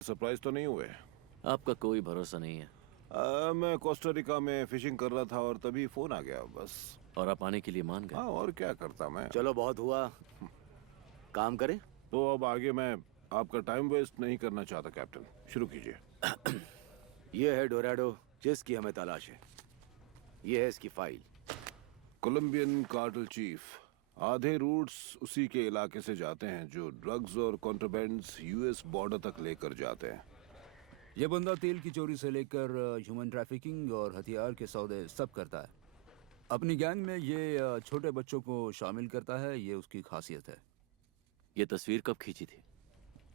Surprise तो नहीं हुए? आपका कोई भरोसा नहीं है। मैं कोस्टा में फिशिंग कर रहा था और तभी फोन आ गया बस। और आप आने के लिए मान गए। हाँ, और क्या करता मैं। चलो बहुत हुआ, काम करें। तो अब आगे मैं आपका टाइम वेस्ट नहीं करना चाहता कैप्टन, शुरू कीजिए। ये है डोराडो जिसकी हमें तलाश है। ये है इसकी फाइल। Colombian cartel chief. आधे रूट्स उसी के इलाके से जाते हैं जो ड्रग्स और कॉन्ट्राबैंड्स यूएस बॉर्डर तक लेकर जाते हैं। ये बंदा तेल की चोरी से लेकर ह्यूमन ट्रैफिकिंग और हथियार के सौदे सब करता है। अपनी गैंग में ये छोटे बच्चों को शामिल करता है, ये उसकी खासियत है। ये तस्वीर कब खींची थी?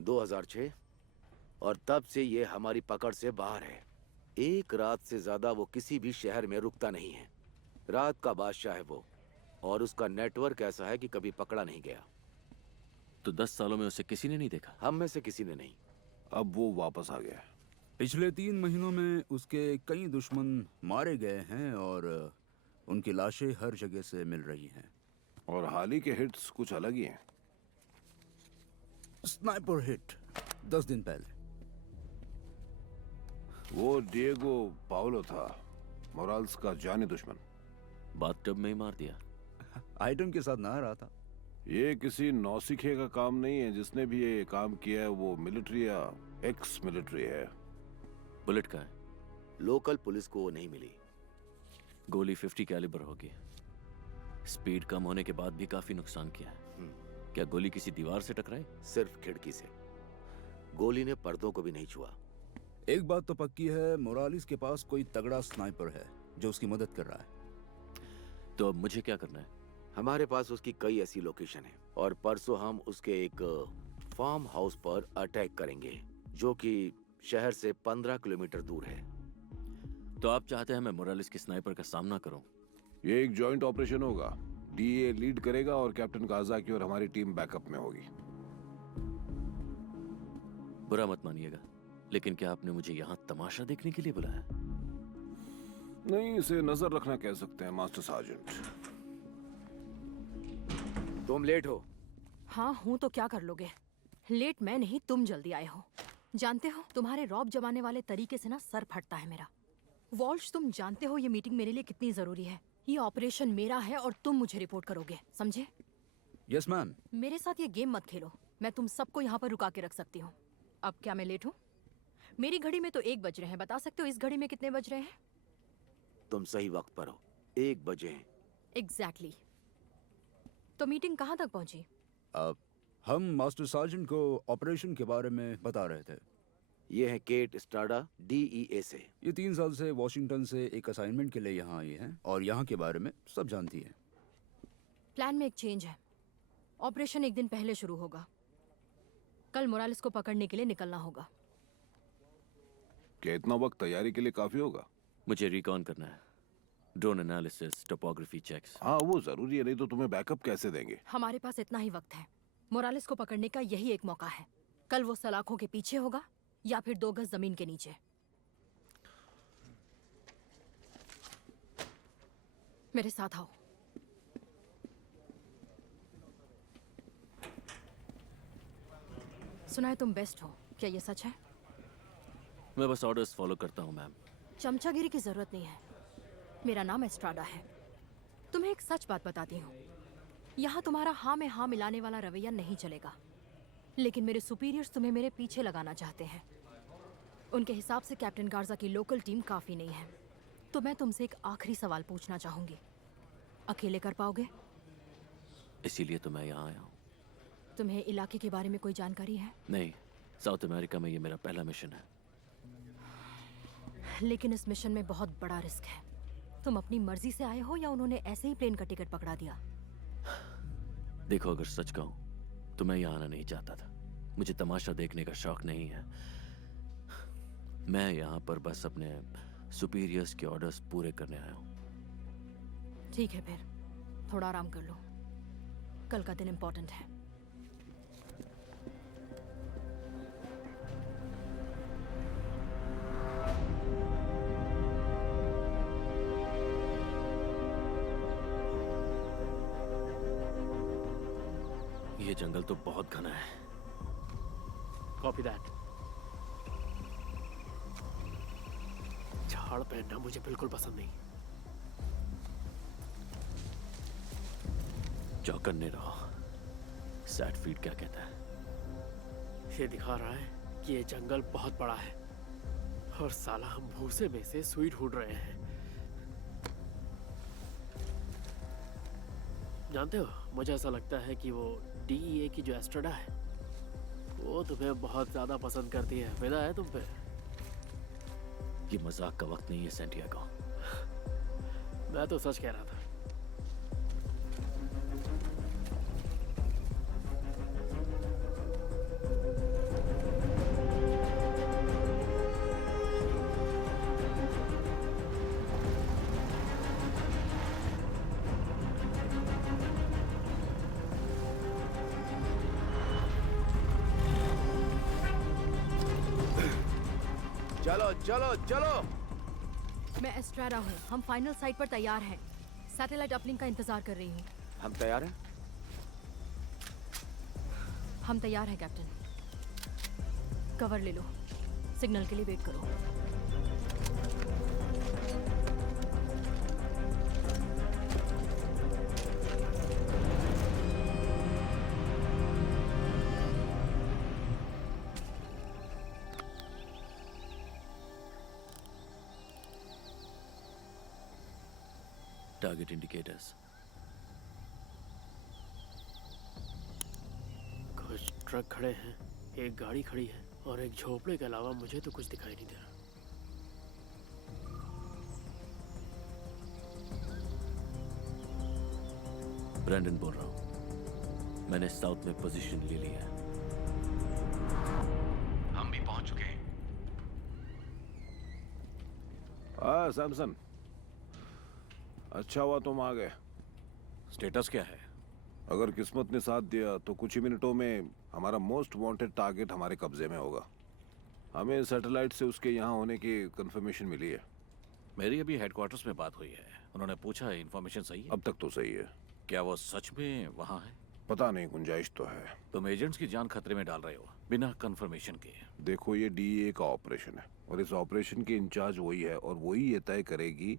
2006 और तब से ये हमारी पकड़ से बाहर है। एक रात से ज्यादा वो किसी भी शहर में रुकता नहीं है। रात का बादशाह है वो, और उसका नेटवर्क ऐसा है कि कभी पकड़ा नहीं गया। तो 10 सालों में उसे किसी ने नहीं देखा? हम में से किसी ने नहीं। अब वो वापस आ गया है। पिछले 3 महीनों में उसके कई दुश्मन मारे गए हैं और उनकी लाशें हर जगह से मिल रही हैं। और हाल ही के हिट्स कुछ अलग ही हैं। स्नाइपर हिट 10 दिन पहले। वो डिएगो पाउलो था, मोराल्स का जानी दुश्मन। बाथटब में ही मार दिया। आइटम के साथ नहा रहा था। ये किसी नौसिखे का काम नहीं है। जिसने भी ये काम किया है वो मिलिट्री या एक्स मिलिट्री है। बुलेट का है? लोकल पुलिस को वो नहीं मिली। गोली 50 कैलिबर होगी। स्पीड कम होने के बाद भी काफी नुकसान किया है। क्या गोली किसी दीवार से टकराई? सिर्फ खिड़की से। गोली ने पर्दों को भी नहीं छुआ। एक बात तो पक्की है, मोरालिस के पास कोई तगड़ा स्नाइपर है जो उसकी मदद कर रहा है। तो अब मुझे क्या करना है? हमारे पास उसकी कई ऐसी लोकेशन है और परसों हम उसके एक फार्म हाउस पर अटैक करेंगे जो कि शहर से 15 किलोमीटर दूर है। तो आप चाहते हैं मैं मोरालिस के स्नाइपर का सामना करूं? ये एक जॉइंट ऑपरेशन होगा। डीए लीड करेगा और कैप्टन काजाकी और हमारी टीम बैकअप में होगी। बुरा मत मानिएगा, लेकिन क्या आपने मुझे यहाँ तमाशा देखने के लिए बुलाया? नहीं, इसे नजर रखना कह सकते हैं मास्टर सार्जेंट। तुम लेट हो। हाँ हूँ तो क्या कर लोगे? लेट मैं नहीं, तुम जल्दी आए हो। जानते हो तुम्हारे रौब जमाने वाले तरीके से ना सर फटता है मेरा। वॉल्श, तुम जानते हो ये मीटिंग मेरे लिए कितनी जरूरी है। ये ऑपरेशन मेरा है और तुम मुझे रिपोर्ट करोगे, समझे? Yes ma'am. मेरे साथ ये गेम मत खेलो। मैं तुम सबको यहाँ पर रुका के रख सकती हूँ। अब क्या मैं लेट हूँ? मेरी घड़ी में तो 1 बज रहे हैं। बता सकते हो इस घड़ी में कितने बज रहे हैं? तुम सही वक्त पर हो, 1 बजे हैं। एग्जैक्टली। तो मीटिंग कहाँ तक पहुंची? अब हम मास्टर सार्जेंट को ऑपरेशन के बारे में बता रहे थे। ये है केट स्ट्राडा, DEA से। ये 3 साल से वॉशिंगटन से एक असाइनमेंट के लिए यहाँ आई हैं और यहाँ के बारे में सब जानती हैं। प्लान में एक चेंज है। ऑपरेशन 1 दिन पहले शुरू होगा। कल मोरालिस को पकड़ने के लिए निकलना होगा। क्या इतना वक्त तैयारी के लिए काफी होगा? मुझे रिकॉन करना है। Drone analysis, topography checks. हाँ, वो जरूरी है, नहीं तो तुम्हें बैकअप कैसे देंगे? हमारे पास इतना ही वक्त है। मोरालिस को पकड़ने का यही एक मौका है। कल वो सलाखों के पीछे होगा या फिर 2 गज जमीन के नीचे। मेरे साथ आओ। सुना है तुम बेस्ट हो, क्या ये सच है? मैं बस ऑर्डर्स फॉलो करता हूँ मैम। चमचागिरी की जरूरत नहीं है। मेरा नाम एस्ट्राडा है। तुम्हें एक सच बात बताती हूँ। यहाँ तुम्हारा हाँ में हाँ मिलाने वाला रवैया नहीं चलेगा। लेकिन मेरे सुपीरियर्स तुम्हें मेरे पीछे लगाना चाहते हैं। उनके हिसाब से कैप्टन गार्जा की लोकल टीम काफी नहीं है। तो मैं तुमसे एक आखिरी सवाल पूछना चाहूंगी। अकेले कर पाओगे? इसीलिए तो मैं यहाँ आया हूँ। तुम्हें इलाके के बारे में कोई जानकारी है? नहीं, साउथ अमेरिका में ये मेरा पहला मिशन है। लेकिन इस मिशन में बहुत बड़ा रिस्क है। तुम अपनी मर्जी से आए हो या उन्होंने ऐसे ही प्लेन का टिकट पकड़ा दिया? देखो, अगर सच कहूं तो मैं यहाँ आना नहीं चाहता था। मुझे तमाशा देखने का शौक नहीं है। मैं यहाँ पर बस अपने सुपीरियर्स के ऑर्डर्स पूरे करने आया हूँ। ठीक है, फिर थोड़ा आराम कर लो। कल का दिन इंपॉर्टेंट है। ये जंगल तो बहुत घना है। Copy that. पहाड़ पहनना मुझे बिल्कुल पसंद नहीं। चौकन्ने रहो। सैटफील्ड क्या कहता है? ये दिखा रहा है कि ये जंगल बहुत बड़ा है और साला हम भूसे में से सुई ढूंढ रहे हैं। जानते हो, मुझे ऐसा लगता है कि वो DEA की जो एस्ट्रेडा है वो तुम्हें बहुत ज्यादा पसंद करती है। फिदा है तुम पे। ये मजाक का वक्त नहीं है सैंटियागो। मैं तो सच कह रहा था। चलो चलो चलो। मैं एस्ट्राडा हूँ। हम फाइनल साइट पर तैयार हैं। सैटेलाइट अपलिंक का इंतजार कर रही हूँ। हम तैयार हैं। हम तैयार हैं कैप्टन। कवर ले लो। सिग्नल के लिए वेट करो। Target indicators. कुछ ट्रक खड़े हैं, एक गाड़ी खड़ी है और एक झोपड़े के अलावा मुझे तो कुछ दिखाई नहीं दे रहा। ब्रैंडन बोल रहा हूँ। मैंने साउथ में पोजीशन ले ली है। हम भी पहुंच चुके हैं। हाँ सैमसन, अच्छा हुआ तुम आ गए। स्टेटस क्या है? अगर किस्मत ने साथ दिया तो कुछ ही मिनटों में हमारा मोस्ट वांटेड टारगेट हमारे कब्जे में होगा। हमें सैटेलाइट से उसके यहाँ होने की कंफर्मेशन मिली है। मेरी अभी हेडक्वार्टर्स में बात हुई है। उन्होंने पूछा है इन्फॉर्मेशन सही है? अब तक तो सही है। क्या वो सच में वहाँ है? पता नहीं, गुंजाइश तो है। तुम एजेंट्स की जान खतरे में डाल रहे हो बिना कंफर्मेशन के। देखो, ये DEA का ऑपरेशन है और इस ऑपरेशन की इंचार्ज वही है और वही ये तय करेगी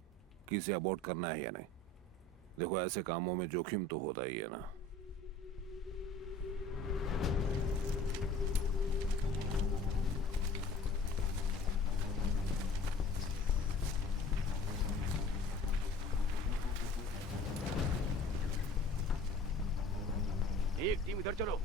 कि इसे अबॉर्ट करना है या नहीं। देखो, ऐसे कामों में जोखिम तो होता ही है ना। एक टीम इधर चलो।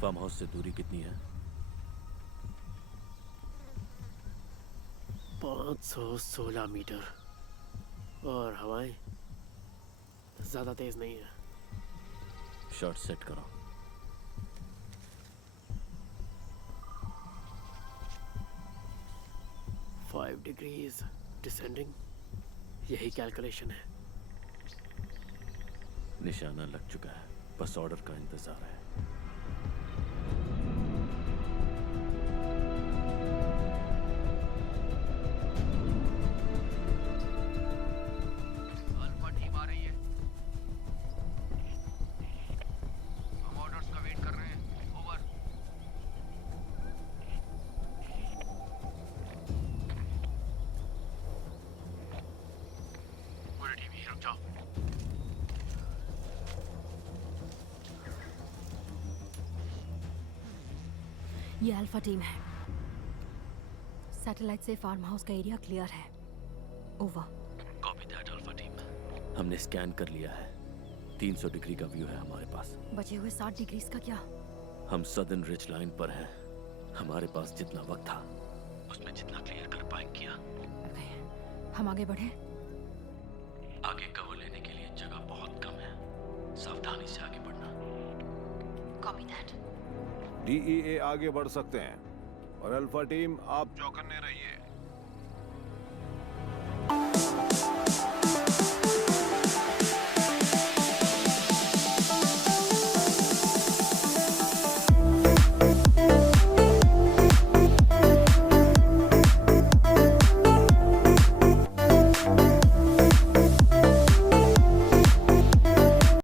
फार्म हाउस से दूरी कितनी है? 516 मीटर और हवाएं ज्यादा तेज नहीं है। शॉट सेट करो। फाइव डिग्रीज डिसेंडिंग, यही कैलकुलेशन है। निशाना लग चुका है, बस ऑर्डर का इंतजार है। अल्फा टीम आ रही है। हम ऑर्डर्स का वेट कर रहे हैं। ओवर। पूरी टीम यहीं रुक जाओ। ये अल्फा टीम है। सैटेलाइट से फार्म हाउस का एरिया क्लियर है। Over. Copy that alpha team. हमने स्कैन कर लिया है। 300 डिग्री का व्यू है हमारे पास। बचे हुए 60 डिग्रीज का क्या? हम सदर्न रिच लाइन पर हैं। हमारे पास जितना वक्त था उसमें जितना क्लियर कर पाएंगे किया। ओके, हम आगे बढ़े। आगे कवर लेने के लिए जगह बहुत कम है। सावधानी से आगे बढ़ना। Copy that. DEA आगे बढ़ सकते हैं और अल्फा टीम आप चौकन्ने रहिए।